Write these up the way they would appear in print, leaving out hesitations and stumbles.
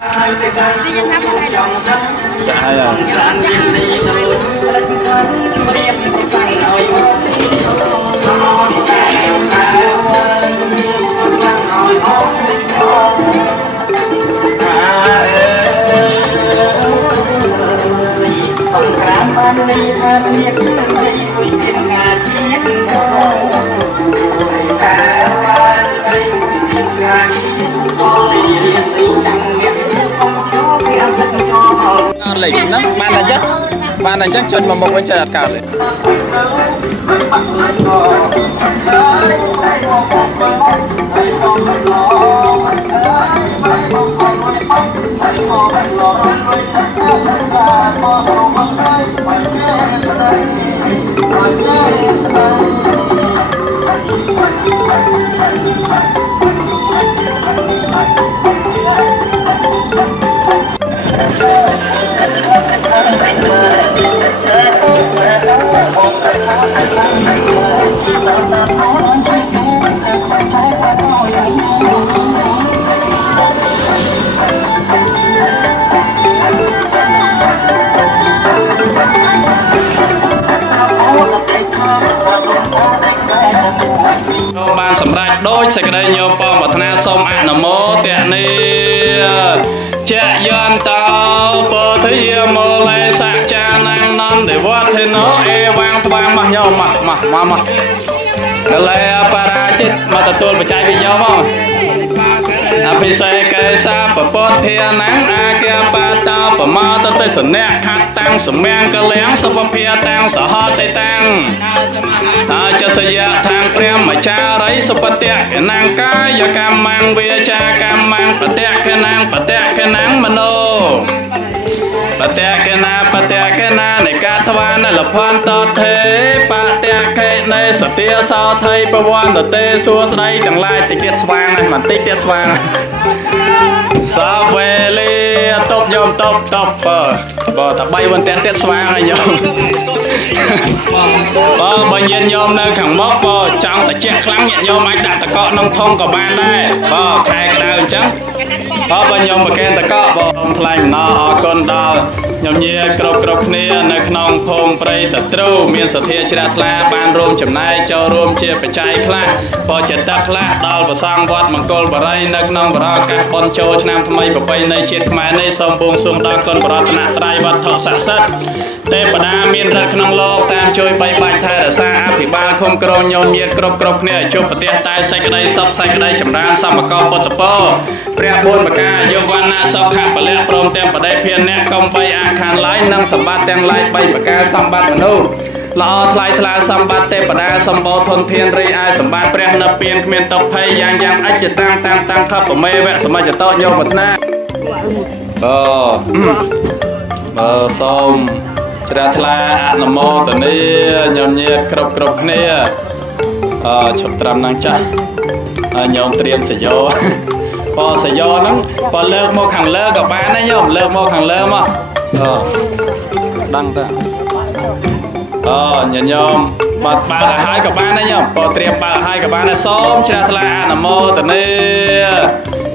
Đi dân thăm này Dạ hay rồi. Lịch nó ban là chất chân mà một cái chợ cả lịch ban sầm rạch đôi sạch đây nhiều pom và thana sông ăn nằm mô tiện đi chạy dân tao bờ thấy mô lấy sạc cha năng non để vót thì nó vang mặt nhau mặt lấy para chết mà tụi tôi phải chạy với nhau không vì say cây sa bờ bớt thì nắng kia ba tao bờ ma tao tới sườn nẹt hạt tăng sườn men cái lén sườn bờ phía tăng sườn hot tây tăng cho xây thang prem mà cha đấy sườn bờ tẹt cái nàng cái giờ cam mang bia cha cam mang bờ tẹt cái nắng mà nô bờ tẹt cái na này cá thvan này là phan tọt thế bờ tẹt cái này sườn tia sao thay bờ quan tọt tê xua đây chẳng lai tịch tiệt vàng này mà tịch tiệt vàng sao về li top nhom top bờ ta bay bên tiệt vàng này nhom bờ nhiên nhom nơi khẳng mốc bờ trong ta chẹt lắng nhẹ nhom anh đặt ta cọ nông thôn của ban đây bờ khai cái nào chứ bờ nhom mà khen ta cọ bờ lành nó con đào nhom nhẹ cột nia nơi nông thôn prey ta trâu miền sạt thia chặt la ban rôm chấm nay cho rôm chia phải trái khla bờ chặt tắc la đào bờ sang vót măng côn bờ ray nơi nông bờ ra các con châu nam thay bờ bay nơi chết mai nơi sông buông xuống đào con bờ ra tận trai vật thọ sạ sắt tê bờ đa miền đất nông lô tam chơi bay bay thay ở xa thì ba không cờ nhom nhẹ cột nia chụp bờ tia tai say cái đây sắp say cái đây chấm ra sao mà con bờ tập po pre buôn bờ ca yêu văn na sọc khap bờ lẹ prom tem bờ đây phiền nè công bay khăn lái năng sầm bát tem lái bay bờ ca sầm bát bờ nô lọ lái thla sầm bát tê bờ đa sầm bò thôn thiên ri ai sầm bát pre nợ piên miền tộc hay yang ách chật tăng khắp bờ mê vẽ sầm mai chật to nhôm bờ na bờ sông chả thla nằm mô tận đi nhom nhiệt cột nia chụp trầm năng cha nhom triêm sẽ vô bò sẽ vô nó bò lơ mô khẳng lơกับบ้านนะโยมเลิกโมขังเลิกมั้งดังแต่โยมบอดปลาหายกับบ้านนะโยมบอดเตรียมปลาหายกับบ้านนะส้มชนะทลายนโมตอนนี้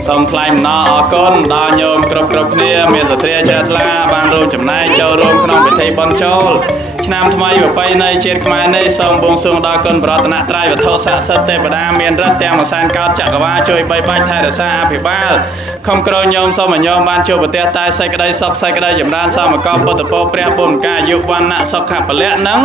ส้มคลายมันนอก้นดาวโยมกรบเนี่ยเมียสตรีชนะทลายบางรวมจำนายเจ้ารวมขนมเป็นไทยบอลโจลน้ำทำไมแบบไปในเช็ดมาในสมบูรณ์สูงดาวก้นปรารถนาไตรวัฏสะสเตปดาเมียนรัตเตียงมาสานก้าวจักรวาลช่วยใบใบไทยรักษาอภิบาลคำกรยมสมัยยมบ้านช่วยประเทศไทยใส่กระไดซอกใส่กระไดจำรานสามก้าวปตโปเปรียบบุญกายุวันณสขับเละนัง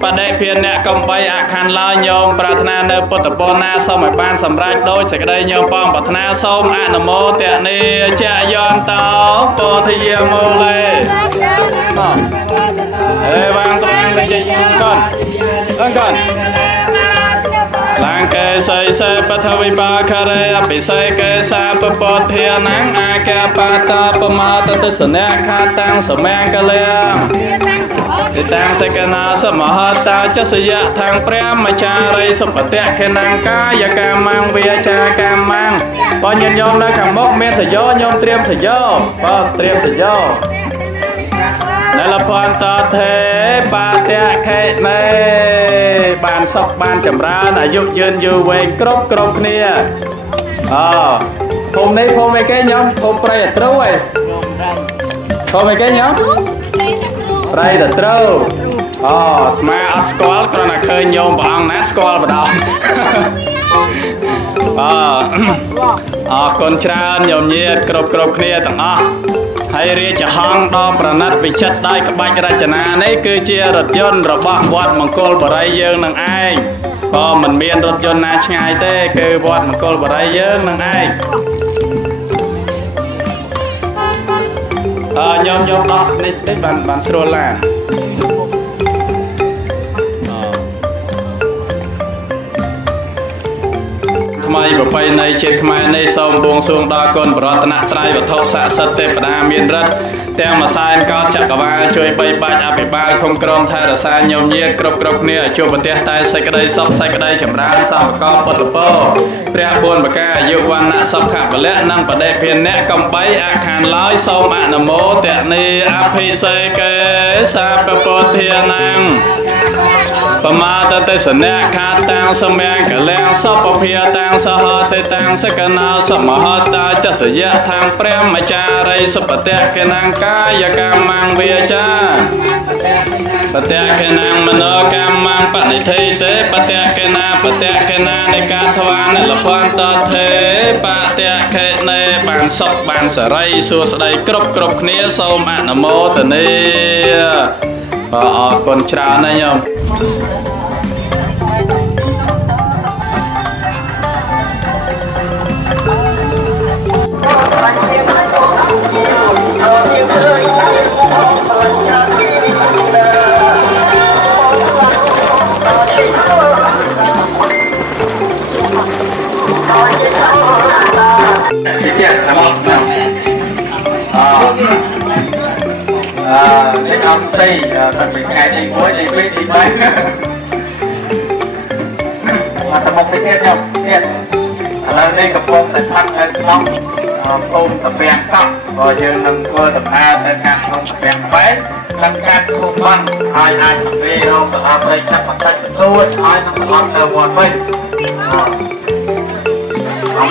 ประเดเพียนเนี่ยกำใบอาคารลอยยมปรารถนาเนปตโปนาสมัยบ้านสำราญโดยใส่กระไดยมปอมปรารถนาส้มอนโมเตเนเจยอนเตาโปทเยโมเลยบางตรงเลยจะยิงก่อนลังเกใส่เสปทวิปาคาเรอภิเสกเกสาปปเทียนังอาแกปาตาปมาตติสเนคาตังสแมงกะเลงติตังเสกนาสมหตาจสยะทางเปรียมจาริสุปเตะเขนังกายกามังเวียจากามังปอญยมนะขังมกเมสยโยมเตรียมสยปอเตรียมสยนั่นละพรต่อเทปาเตะเขเนบานซอกบานจำราอายุยืนอยู่เวงกรบเนี่ย hôm nay hôm mấy cái nhóm hôm pray ở trâu ấy hôm mấy cái nhóm pray ở trâu mà squall còn là khơi nhôm và ăn nát squall vào đâu con tràn nhôm nhiệt cột kia tặng hay riêng cho hang đoประណិតវិចិត្រដោយក្បាច់រចនានេះគឺជារថយន្តរបស់វត្តមង្គលបរិយយើងនឹងឯងក៏មិនមានរថយន្តណាឆ្ងាយទេគឺវត្តមង្គលបរិយយើងនឹងឯងខ្ញុំដោះនេះបានស្រួលឡានថ្មីប្រពៃណីជាតិខ្មែរនេះសូមបួងសួងដល់គុណបរតនត្រ័យវត្ថុស័ក្តិសិទ្ធិទេវតាមានរិទ្ធទាំងមួយសែនកោតចក្រវាលជួយបីបាច់អភិបាលគុំក្រមថែរក្សាញោមញាតគ្រប់គ្នាឲ្យជួបប្រទះតែសេចក្តីសុខសេចក្តីចម្រើនសំកលពុទ្ធពរព្រះ4ប្រការអាយុវណ្ណៈសុខៈពលៈនិងបដិភិនៈកំបីអាខានឡើយសូមអនុមោទនីអភិសេកេសាពពុទ្ធានាងបមាតទេសនៈខាតាំងសម្ញាកលាំងសពភាតាំងសហតេតាំងសកណោសមហតាចសយៈທາງព្រះមចារីសុបតៈកេណាំងកាយកម្មងវាចាបតៈកេណាំងមនោកម្មងបនិធិទេបតៈកេណានៃការថ្វានលភន្តទេបតៈខេណេបានសុខបានសរីសួស្តីគ្រប់គ្នាសូមអនុមោទនាអរគុណច្រើនណាស់ញោមនេះអត់ស្អីតែពីថ្ងៃទី1ទី2ទី3មកទៅមុខទៅទៀតខ្ញុំទៀតឥឡូវនេះកំពុងតែផាត់នៅក្នុងកូនតាពាំងកក់ក៏យើងនឹងធ្វើដំណើរទៅកាន់កូនតាពាំងបែកនិងកាត់គូបាំងហើយអាចទៅរកទៅអត់ទៅចាប់បន្តិចបន្ទួចហើយនឹងត្រឡប់ទៅវត្តវិញ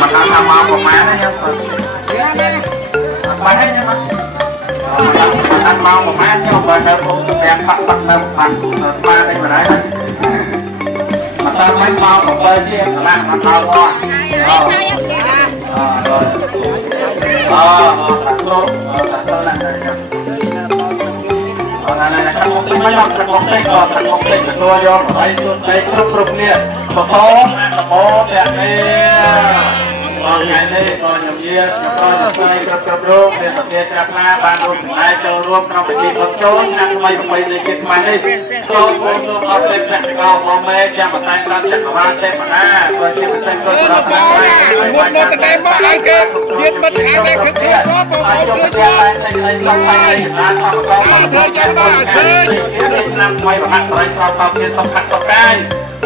មកដល់ថាមកប្រហែលណាខ្ញុំបាទខ្ញុំអត់មកប្រហែលខ្ញុំបើនៅពុំទៅតាមបាក់បាក់នៅបានស្មានេះមិនដែរមកតាមមិនមក7ជាកន្លះមកដល់វត្តខ្ញុំទទួលយកបរិយាសួស្ដីគ្រប់គ្នាសសរអូអ្នកនេះថ្ងៃនេះក៏ខ្ញុំយាខ្ញុំក៏ស្ដីគ្រប់រូបមានសភាចាស់ណាបានរួមចំណែកចូលរួមក្នុងពិធីបុណ្យចូលឆ្នាំថ្មីប្រពៃណីជាតិខ្មែរនេះសូមអរគុណព្រះកោមកមេចាំបន្តែងដល់ចក្រវាលទេវតាក៏ជាពិសេសគុណប្រកបមុនមកតែមកឲ្យគេទៀតមិនខាងតែគឺទៅបងប្អូនជួយបងសេចក្តីសុខសេចក្តីចម្រើនសំកលធ្វើយ៉ាងបានឃើញឆ្នាំថ្មីមហាសរិទ្ធស្រោសោភាសុខៈសុខកាយ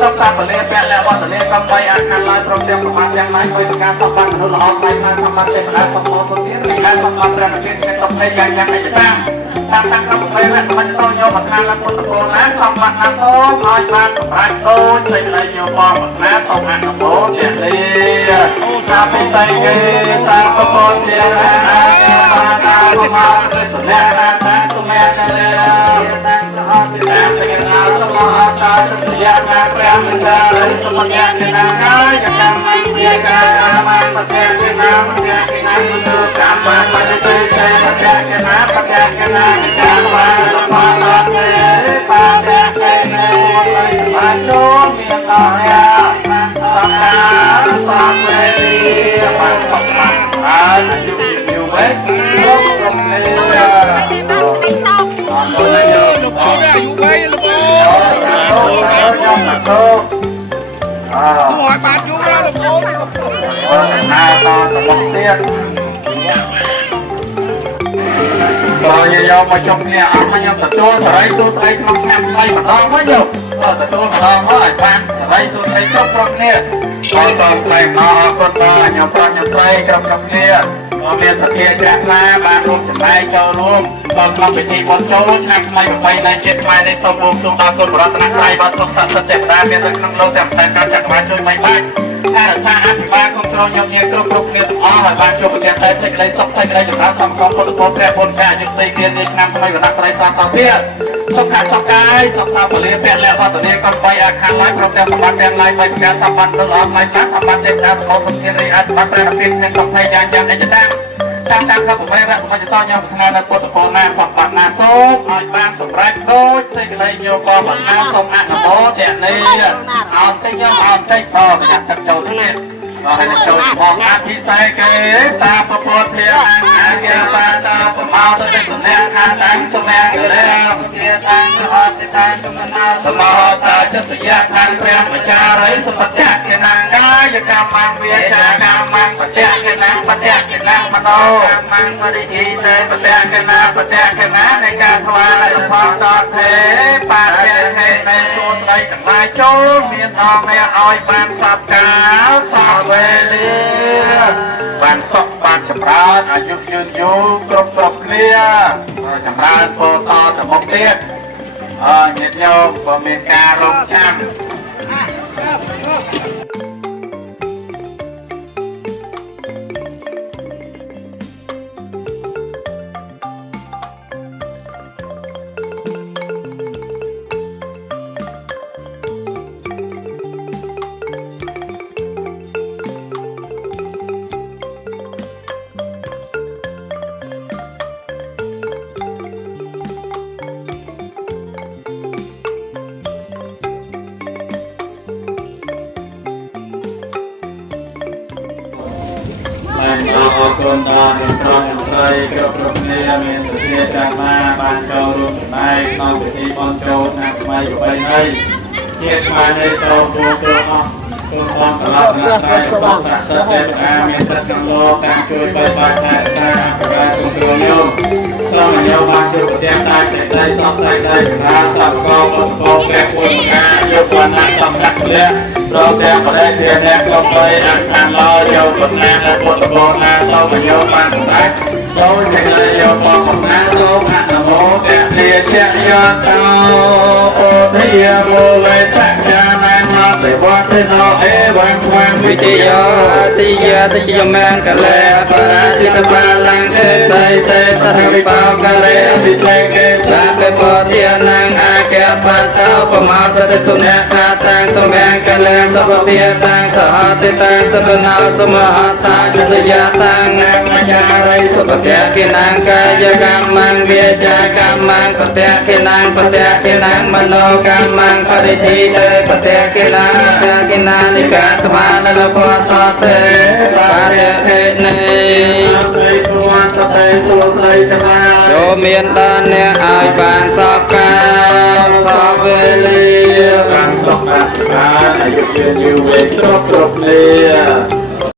សុខសាពលៈពលៈវត្តនេកំបីអាខានឡើយព្រមទាំងសម្បត្តិទាំងឡាយដោយការសម្បត្តិមនុស្សល្អផ្នែកណាសម្បត្តិទេវតាសម្បត្តិពុទ្ធិឬការសម្បត្តិព្រះនិព្វានជាតុបនៃយ៉ាងអច្ចតាតាមកម្មប្រេណសម្បត្តិតោញោមឋានពុទ្ធគោណាសម្បត្តិណាសូមឲ្យបានសម្រេចដូចសេចក្តីញោមបងណាសូមអនុមោទនាថាពិសេសគេសាងពុទ្ធជារាតាបមាទេសនាតាសុមេតលេតាសហពិតាសេកណាសមហតាទយនាព្រះមិតារិសមញ្ញកណាកាយកម្មវិកាមាមតេកណាមញ្ញកណាមុទកម្មបតិទេតេកណាបតេកណាកម្មវរមាតេបាតេកេនេបានចូលមានតរាសំខាសំវេរីបានសំខាន់ហើយយុយុវេលោកគ្រប់គ្នាអរគុណលោកគ្រូអាយុវែងលោកគ្រូខ្ញុំណាស់ទៅឲ្យបានយូរលោកគ្រូណាតមកទៀតបើយកមកជុំគ្នាអស់មកខ្ញុំទទួលសេរីសួស្តីក្នុងឆ្នាំថ្មីម្ដងមកយកទទួលម្ដងមកឲ្យបានសេរីសួស្តីគ្រប់គ្នាសូមថ្លែងអរគុណដល់ខ្ញុំប្រុសខ្ញុំស្រីគ្រប់គ្នាមានសភាជ្រះថ្លាបានរួមចំណែកចូលរួមក្នុងពិធីបុណ្យចូលឆ្នាំថ្មីប្រពៃណីជាតិខ្មែរនេះសូមបួងសួងដល់គុណបរតនត្រ័យវត្ថុស័ក្តិសិទ្ធិទេវតាមាននៅក្នុងលោកទាំងផ្សេងការចាក់បានជួយមិនបាច់ ថែរក្សាអភិបាលគ្រប់គ្រងយកងារគ្រប់គ្នាទាំងអស់ឲ្យបានជួបប្រទះតែសេចក្តីសុខសេចក្តីចម្រើនសំក្នុងពុទ្ធពលព្រះពុទ្ធកាយុតិគានាឆ្នាំថ្មីវណ្ណៈប្រៃសោសុខភាពសុខៈសុខកាយសុខសោពលៈពលៈវត្តនាកំបីអាខានឡាយប្រព្រះសម្បត្តិទាំងឡាយបីប្រការសម្បត្តិនឹងអស់ឡាយខ្លះសម្បត្តិទេវតាសម្បត្តិពុទ្ធធានរីអសម្បត្តិព្រះនិព្វានក្នុងកំបីយ៉ាងយ៉ាងអិច្ចតាតាមតាមក្នុងប្រវត្តិសម្បត្តិតញោមប្រាថ្នានៅពុទ្ធពលណាសម្បត្តិណាសូមឲ្យបានសម្រេចដូចសេចក្តីញោមក៏ប្រាថ្នាសូមអនុមោទនាអត់ទេញោមអត់ទេបប្រយ័ត្នទឹកចូលនេះហើយចូលមកអភិសេកេសាពពុទ្ធភាអាញាបាតាប្រមោទទេសញ្ញាខាតាំងសម្ញាករិយជាតាំងអតិតាំងសមណាសមោតាចសយៈខាងព្រះមចារិយសុបតៈកិណាកាយកម្មងវិជាកម្មងបតៈកិណាបតៈកិណាមនោកម្មងបរិធីទេបតៈកិណាបតៈកិណានៃការថ្វាយផលតថេបាជៈហេនៃសួស្ដីទាំងឡាយចូលមានដល់អ្នកឲ្យបានសពកាលសពវេលាបានសុខបានចម្រើនអាយុយឺនយូរគ្រប់គ្នាចម្រើនពលតទៅមុខទៀតញាតិញោមក៏មានការរងចាំ អរគុណដល់អ្នកត្រង់ស្រីគ្រប់គ្នាមានសុខភាពចាំបានចូលរួមចំណែកក្នុងពិធីបុណ្យចូលឆ្នាំថ្មីប្រពៃណីជាស្មារតីចូលរួមចូលអស់គុំបងត្រឡប់មកតែរបស់ស័ក្តិសិទ្ធិទេវតាមានទឹកក្នុងលោកតាមជួយបិទបាត់ថែរក្សាអភិបាលគ្រប់គ្រងយោសូមឲ្យយោបានជួបប្រទះតែសេចក្តីសុខសេចក្តីចម្រើនសពកោពុទ្ធពលព្រះពុទ្ធការយកបានណាសំស័ក្តិពលៈព្រមទាំងបរិយាអ្នកគ្រប់បីអខានឡើយយកពុទ្ធនាពុទ្ធពលណាសូមឲ្យយោបានសម្រេចចូលសេចក្តីយកបងពុទ្ធណាសូមអនុមោទនាជាយន្តោពុទ្ធិយមូលេសច្ចានានទេវទេណោអេវ៉ាំខ្វាំវិទយោតិយាតិជយមានកលេបរាជិតបាលង្កេសៃសេសរវិបោករេអភិសេកេសាពេពទានាងអាកេបតោបមោទតិសុអ្នកខាតាំងសម្ញាកលេសពភាតាំងសហតិតាំងសបណោសមហតាចសយាតាំងមចារិសុបតៈគិនាងកាយកម្មងវាចាកម្មងបតៈគិនាងបតៈគិនាងមនោកម្មងបរិធីទេបតៈគិនាងបតៈគិនានិកាត្មានលពតទេបាតៈហេនេចូលមានដល់អ្នកឲ្យបានសពកាលសពវេលាបានសុខបានអាយុយឺនយូរវែងគ្រប់គ្នា